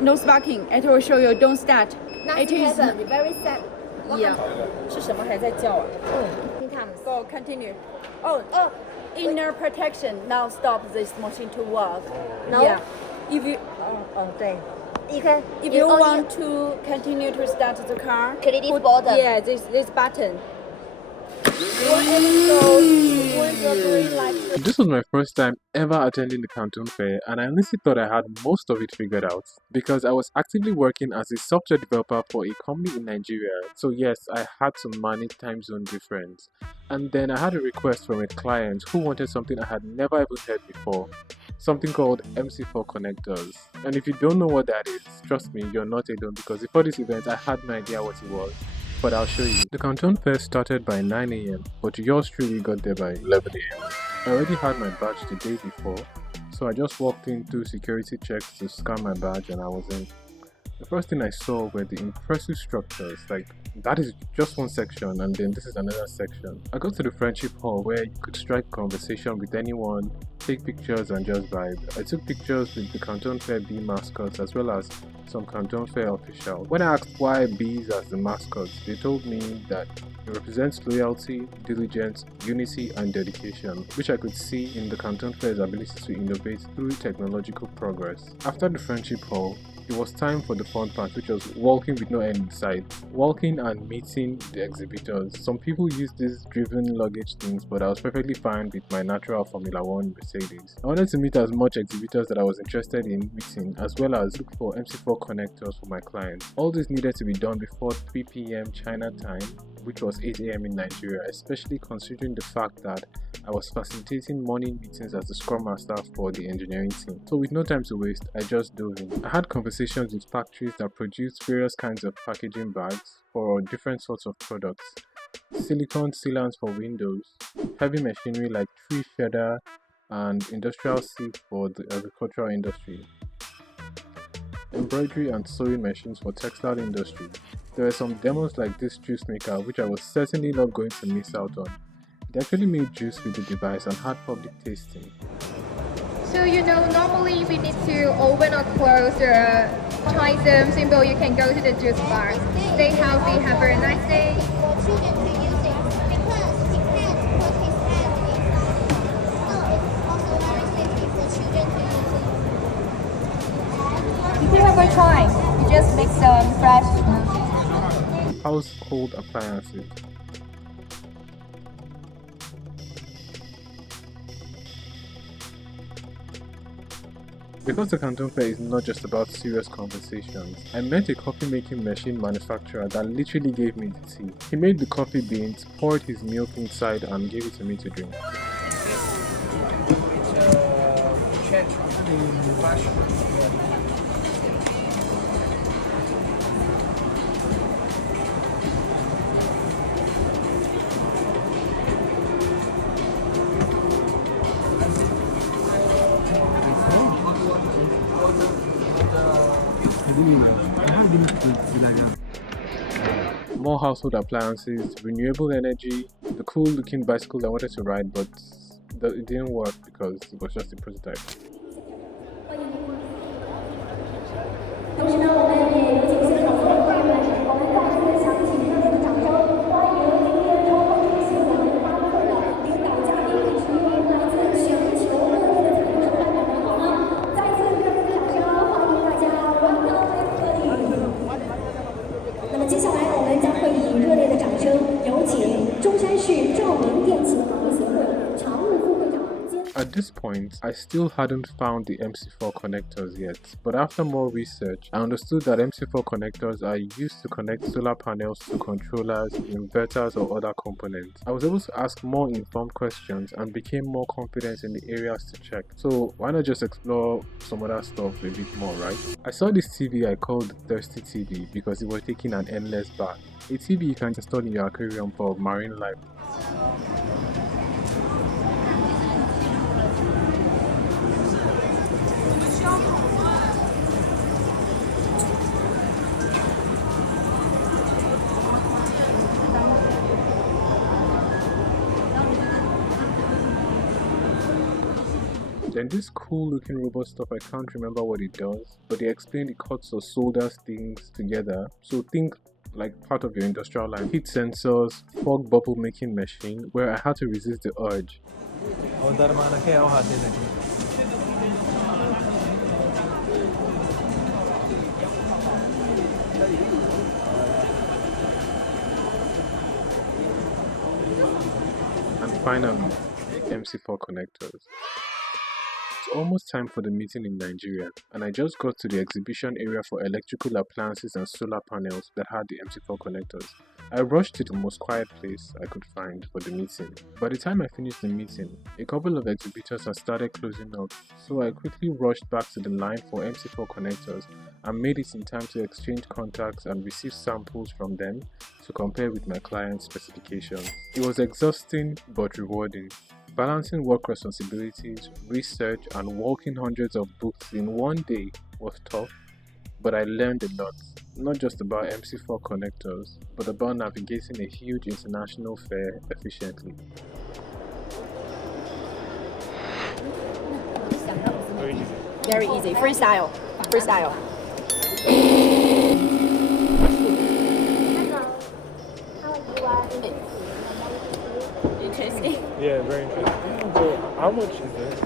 no sparking. It will show you don't start. It Nothing is happened. Very sad. What yeah. happened? 是什么还在叫啊？ Sometimes. Go continue. Oh, inner protection now stop this machine to work. No. Yeah. If you 对， You can. if you want to continue to start the car, Click this put- button. Yeah, this button. This was my first time ever attending the Canton Fair, and I honestly thought I had most of it figured out because I was actively working as a software developer for a company in Nigeria. So yes, I had to manage time zone difference. And then I had a request from a client who wanted something I had never even heard before, something called MC4 connectors. And if you don't know what that is, trust me, you're not alone, because before this event I had no idea what it was. But I'll show you. The Canton Fair started by 9 a.m, but yours truly got there by 11 a.m. I already had my badge the day before, so I just walked in through security checks to scan my badge and I was in. The first thing I saw were the impressive structures. Like, that is just one section and then this is another section. I got to the friendship hall where you could strike conversation with anyone, take pictures and just vibe. I took pictures with the Canton Fair bee mascots as well as some Canton Fair officials. When I asked why bees as the mascots, they told me that it represents loyalty, diligence, unity and dedication, which I could see in the Canton Fair's ability to innovate through technological progress. After the friendship hall, it was time for the fun part, which was walking with no end in sight. Walking and meeting the exhibitors. Some people use these driven luggage things, but I was perfectly fine with my natural Formula 1 Mercedes. I wanted to meet as much exhibitors that I was interested in meeting, as well as look for MC4 connectors for my clients. All this needed to be done before 3 p.m. China time, which was 8 a.m. in Nigeria, especially considering the fact that I was facilitating morning meetings as the Scrum Master for the engineering team. So with no time to waste, I just dove in. I had conversations with factories that produced various kinds of packaging bags for different sorts of products. Silicone sealants for windows, heavy machinery like tree shredder and industrial seed for the agricultural industry, embroidery and sewing machines for textile industry. There were some demos like this juice maker, which I was certainly not going to miss out on. It actually made juice with the device and had public tasting. So normally we need to open or close the Chinese symbol. You can go to the juice bar. Stay healthy. Have a nice day. For children to use it because he can't put his hand in so it's also very safety for children to use it. If you have a try, you just make some fresh. Household appliances. Because the Canton Fair is not just about serious conversations, I met a coffee making machine manufacturer that literally gave me the tea. He made the coffee beans, poured his milk inside and gave it to me to drink. More household appliances, renewable energy, the cool looking bicycle I wanted to ride, but it didn't work because it was just a prototype. 同时呢，我们也有请现场所有队员，我们再次的响起热烈的掌声，欢迎今天抽空出席我们发布会的领导嘉宾以及来自全球各地的采购商代表们，好吗？再次热烈的掌声，欢迎大家 welcome everybody。那么接下来我们将会以热烈的掌声，有请中山市照明电器行业协会常务副会长。 At this point, I still hadn't found the MC4 connectors yet, but after more research, I understood that MC4 connectors are used to connect solar panels to controllers, inverters or other components. I was able to ask more informed questions and became more confident in the areas to check. So why not just explore some other stuff a bit more, right? I saw this TV I called the Thirsty TV because it was taking an endless bath. A TV you can install in your aquarium for marine life. Then this cool looking robot stuff, I can't remember what it does, but they explained it cuts or solders things together. So think like part of your industrial line. Heat sensors, fog bubble making machine, where I had to resist the urge. And finally, MC4 connectors. It's almost time for the meeting in Nigeria, and I just got to the exhibition area for electrical appliances and solar panels that had the MC4 connectors. I rushed to the most quiet place I could find for the meeting. By the time I finished the meeting, a couple of exhibitors had started closing up, so I quickly rushed back to the line for MC4 connectors and made it in time to exchange contacts and receive samples from them to compare with my client's specifications. It was exhausting but rewarding. Balancing work responsibilities, research, and walking hundreds of books in one day was tough, but I learned a lot, not just about MC4 connectors, but about navigating a huge international fair efficiently. Very easy. Freestyle. Freestyle. Interesting. Yeah, very interesting. So how much is it?